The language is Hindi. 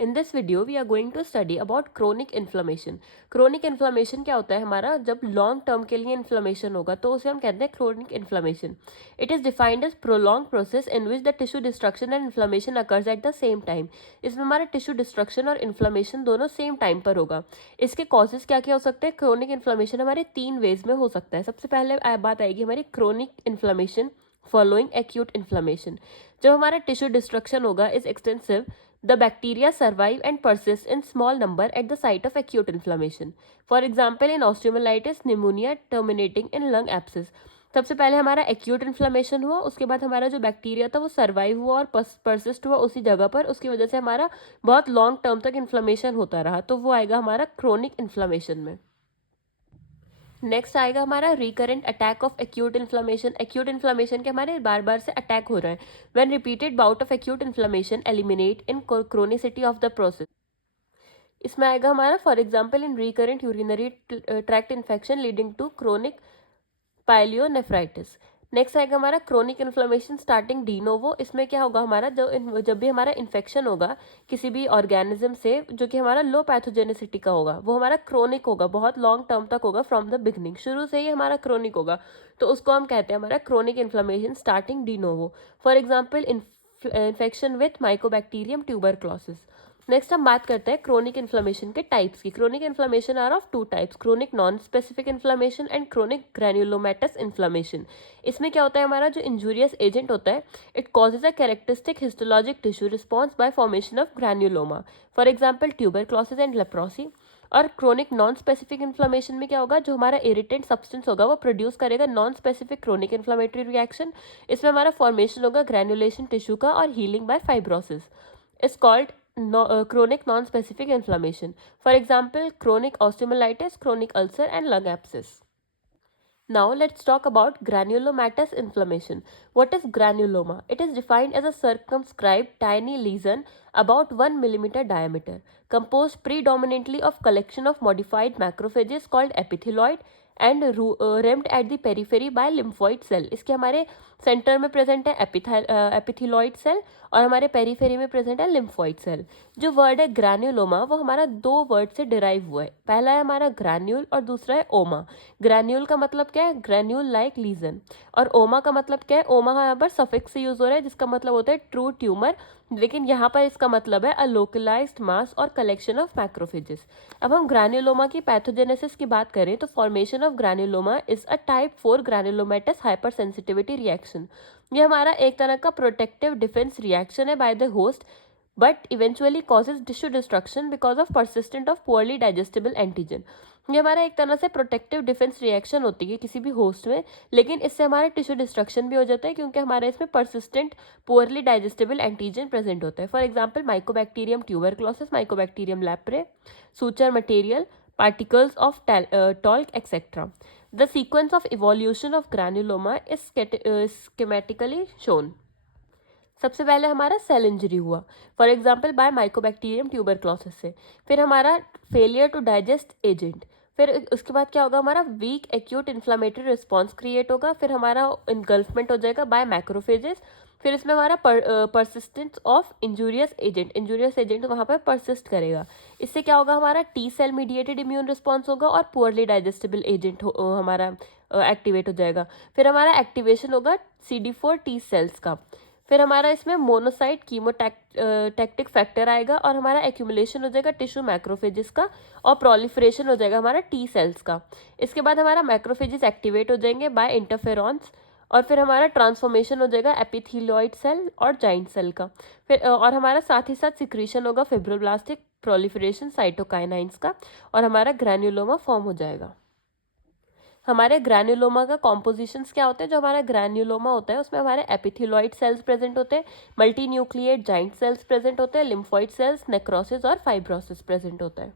In this video, we are going to study about chronic inflammation. Chronic inflammation क्या होता है हमारा जब लॉन्ग टर्म के लिए इन्फ्लेमेशन होगा तो उसे हम कहते हैं chronic inflammation. It is defined as prolonged process in which the tissue destruction and inflammation occurs at the same time. इसमें हमारा tissue destruction और inflammation दोनों सेम टाइम पर होगा. इसके causes क्या क्या हो सकते हैं? chronic inflammation हमारे तीन वेज में हो सकता है. सबसे पहले बात आएगी हमारी chronic inflammation following acute inflammation. जब हमारा टिश्यू डिस्ट्रक्शन होगा is extensive, the bacteria survive and persist in small number at the site of acute inflammation. For example, in osteomyelitis, pneumonia terminating in lung abscess. सबसे पहले हमारा एक्यूट इन्फ्लेमेशन हुआ, उसके बाद हमारा जो बैक्टीरिया था वो सर्वाइव हुआ और परसिस्ट हुआ उसी जगह पर, उसकी वजह से हमारा बहुत लॉन्ग टर्म तक इन्फ्लेमेशन होता रहा, तो वो आएगा हमारा क्रोनिक इन्फ्लेमेशन में. नेक्स्ट आएगा हमारा recurrent attack of acute inflammation. Acute inflammation के हमारे बार बार से अटैक हो रहा है. When repeated bout of acute inflammation eliminate in chronicity of the process. इसमें आएगा हमारा for example in recurrent urinary tract infection leading to chronic pyelonephritis. Next आएगा हमारा chronic inflammation starting de novo. इसमें क्या होगा हमारा जब भी हमारा इन्फेक्शन होगा किसी भी ऑर्गेनिज्म से जो कि हमारा लो पैथोजेनिसिटी का होगा वो हमारा क्रोनिक होगा, बहुत लॉन्ग टर्म तक होगा, फ्रॉम द बिगनिंग शुरू से ही हमारा क्रोनिक होगा, तो उसको हम कहते हैं हमारा chronic inflammation starting de novo. For example infection with mycobacterium tuberculosis. Next हम बात करते हैं क्रोनिक इन्फ्लेमेशन के टाइप्स की. Chronic inflammation are of two types, chronic non specific inflammation and chronic granulomatous inflammation. इसमें क्या होता है हमारा जो इंजूरियस एजेंट होता है it causes a characteristic histologic tissue response bye formation of granuloma, for example tuberculosis and leprosy. और क्रोनिक नॉन स्पेसिफिक इन्फ्लेमेशन में क्या होगा, जो हमारा इरिटेंट सब्सटेंस होगा वो प्रोड्यूस करेगा non specific chronic inflammatory reaction. इसमें हमारा फॉर्मेशन होगा ग्रैन्युलेशन टिश्यू का और healing by fibrosis. Is called chronic non-specific inflammation. For example, chronic osteomyelitis, chronic ulcer, and lung abscess. Now let's talk about granulomatous inflammation. What is granuloma? It is defined as a circumscribed tiny lesion about 1 millimeter diameter, composed predominantly of collection of modified macrophages called epithelioid and rimmed at the periphery by lymphoid cell. इसके हमारे सेंटर में प्रेजेंट है एपिथिलॉइड सेल और हमारे पेरीफेरी में प्रेजेंट है लिम्फोइड सेल. जो वर्ड है ग्रैन्युलोमा वो हमारा दो वर्ड से डिराइव हुआ है. पहला है हमारा ग्रैन्यूल और दूसरा है ओमा. ग्रैन्यूल का मतलब क्या है, ग्रैन्यूल लाइक लीजन, और ओमा का मतलब क्या है, ओमा यहाँ पर सफिक्स से यूज हो रहा है जिसका मतलब होता है ट्रू ट्यूमर, लेकिन यहाँ पर इसका मतलब है अ लोकलाइज्ड मास और कलेक्शन ऑफ मैक्रोफेजेस. अब हम ग्रैन्युलोमा की पैथोजेनेसिस की बात करें तो formation of granuloma is a type 4 granulomatous hypersensitivity reaction. ये हमारा एक तरह का प्रोटेक्टिव डिफेंस रिएक्शन है by the host but eventually causes tissue destruction because of persistent of poorly digestible antigen. ये हमारा एक तरह से प्रोटेक्टिव डिफेंस रिएक्शन होती है किसी भी होस्ट में, लेकिन इससे हमारा टिश्यू डिस्ट्रक्शन भी हो जाता है क्योंकि हमारे इसमें persistent poorly digestible antigen present होता है. For example mycobacterium tuberculosis, mycobacterium leprae, suture material, particles of talc, etc. The sequence of evolution of granuloma is schematically shown. सबसे पहले हमारा सेल इंजरी हुआ for example by mycobacterium tuberculosis से, फिर हमारा फेलियर टू डाइजेस्ट एजेंट, फिर उसके बाद क्या होगा हमारा weak acute inflammatory response create होगा, फिर हमारा इनगल्फमेंट हो जाएगा बाय मैक्रोफेजेस, फिर इसमें हमारा परसिस्टेंस ऑफ इंजूरियस एजेंट वहाँ पर परसिस्ट करेगा. इससे क्या होगा हमारा T cell mediated immune response होगा और पुअरली डाइजेस्टेबल एजेंट हमारा एक्टिवेट हो जाएगा. फिर हमारा एक्टिवेशन होगा CD4 टी सेल्स का. फिर हमारा इसमें मोनोसाइट कीमोटैक्टिक फैक्टर आएगा और हमारा एक्यूमुलेशन हो जाएगा टिश्यू मैक्रोफेजेस का और प्रोलिफरेशन हो जाएगा हमारा टी सेल्स का. इसके बाद हमारा मैक्रोफेजेस एक्टिवेट हो जाएंगे बाय इंटरफेरॉन्स और फिर हमारा ट्रांसफॉर्मेशन हो जाएगा एपिथेलियोइड सेल और जाइंट सेल का. फिर और हमारा साथ ही साथ सिक्रीशन होगा फिब्रोब्लास्टिक प्रोलिफरेशन साइटोकाइनाइंस का और हमारा ग्रैन्युलोमा फॉर्म हो जाएगा. हमारे ग्रैन्युलोमा का कॉम्पोजिशंस क्या होते हैं, जो हमारा ग्रैन्युलोमा होता है उसमें हमारे एपिथेलियोइड सेल्स प्रेजेंट होते हैं, multi nucleate giant cells present होते हैं, लिम्फोइड सेल्स, नेक्रोसिस और फाइब्रोसिस प्रेजेंट होता है.